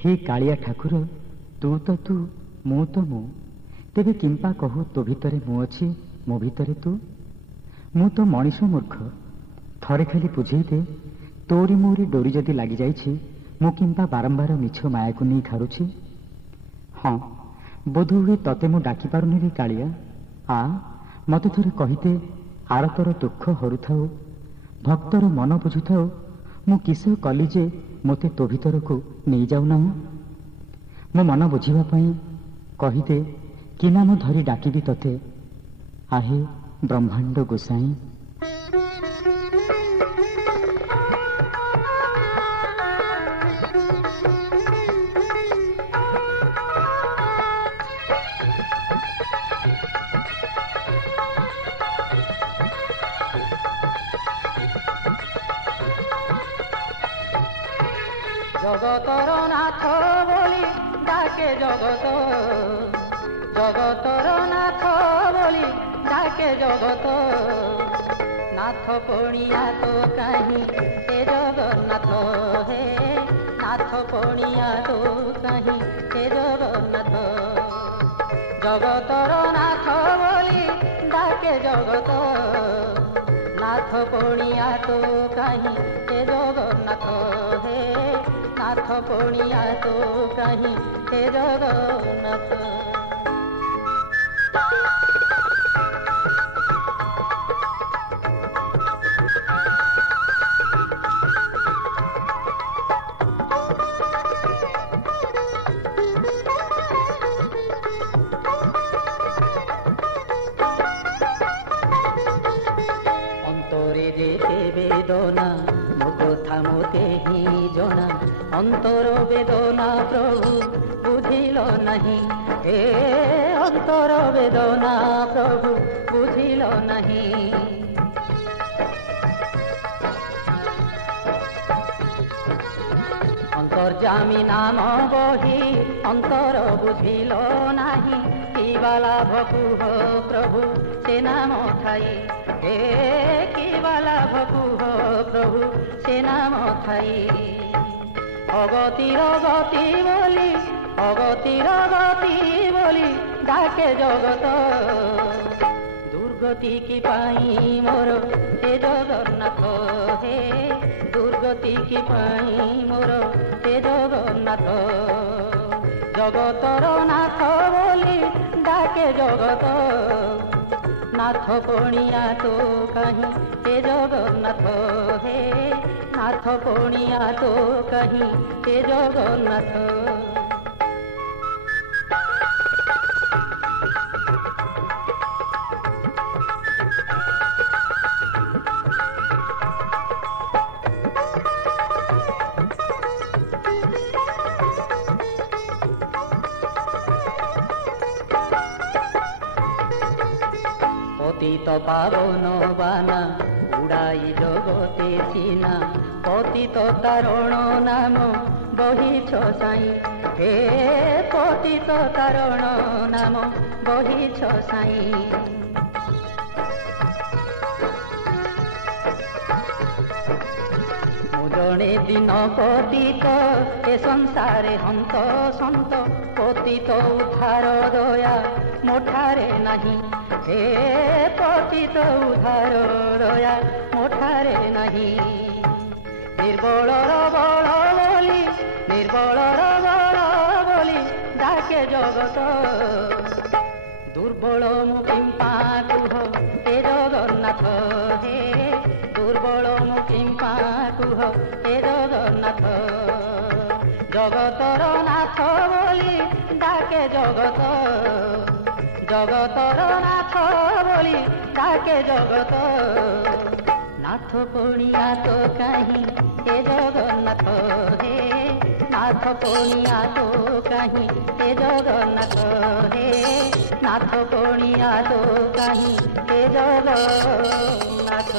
हे कालिया ठाकुर तू तो तू मु तो मु तेरे किंपा कहू तो भितरे मु अच्छी मो भितरे तू मु तो मनीष मूर्ख थरे खाली बुझे दे तोरी मोरी डोरी जदि लगी जाइछि मु किंपा बारंबार मिछ माया को नहीं घारुछि। हाँ बोध हुए तते मु डाकी पारुनी रे कालिया आ मते थोड़े कहिते आरतर दुख हरुथाओ भक्तर मन बुझुथाओ मु किस कली जे मोते तो भीतर को नहीं जाऊना मो मन बुझीबा पई कहिदे कि नाम धरी डाकिबी तते आहे ब्रह्मांड गोसाई। जगतर नाथ बोली डाके जगत जगतर नाथ बोली डाके जगत नाथ पणिया तो कहीं हे जगन्नाथ हे नाथ पणिया तो कहीं हे जगन्नाथ जगतर नाथ बोली डाके जगत नाथ पणिया तो कहीं हे जगन्नाथ हे नाथ पणिया तो कहीं हे जगन्नाथ। अंतरे जे वेदना मो कथा मोते ही जना अंतर वेदना प्रभु बुझिल नहीं हे अंतर वेदना प्रभु बुझिल नहीं अंतर्जामी नाम बही अंतर बुझिल नहीं किबा लाभ कुह प्रभु से नाम थाई हे किबा लाभ कुह प्रभु से नाम थाई अगतिर गति बोली अगतिर गति बोली डाके जगत दुर्गति की पाई मोर हे जगन्नाथ हे दुर्गति की पाई मोर हे जगन्नाथ जगतर नाथ बोली डाके जगत नाथ पणिया तो कहीं हे जगन्नाथ हे नाथ पणिया तो कहीं हे जगन्नाथ। पतित पावन बाना उड़ाई जगते सीना पतित तारण नाम बहिछ साई हे पतित तारण नाम बहिछ साई जड़े दिन पतित ए संसारे हंत संत पतित उद्धार दया मोठारे नहीं हे पतित उद्धार दया मोठारे नहीं निर्बलर बल बोली निर्बलर बल बोली डाके जगत दुर्बल मुकिंपा कुह हे जगन्नाथ हे दुर्बल मुकिंपा कुह हे जगन्नाथ जगतर नाथ बोली डाके जगत जगतर नाथ बोली डाके जगत नाथ पणिया तो कहीं हे जगन्नाथ हे नाथ पणिया तो कहीं हे जगन्नाथ हे नाथ पणिया तो कहीं हे जगन्नाथ।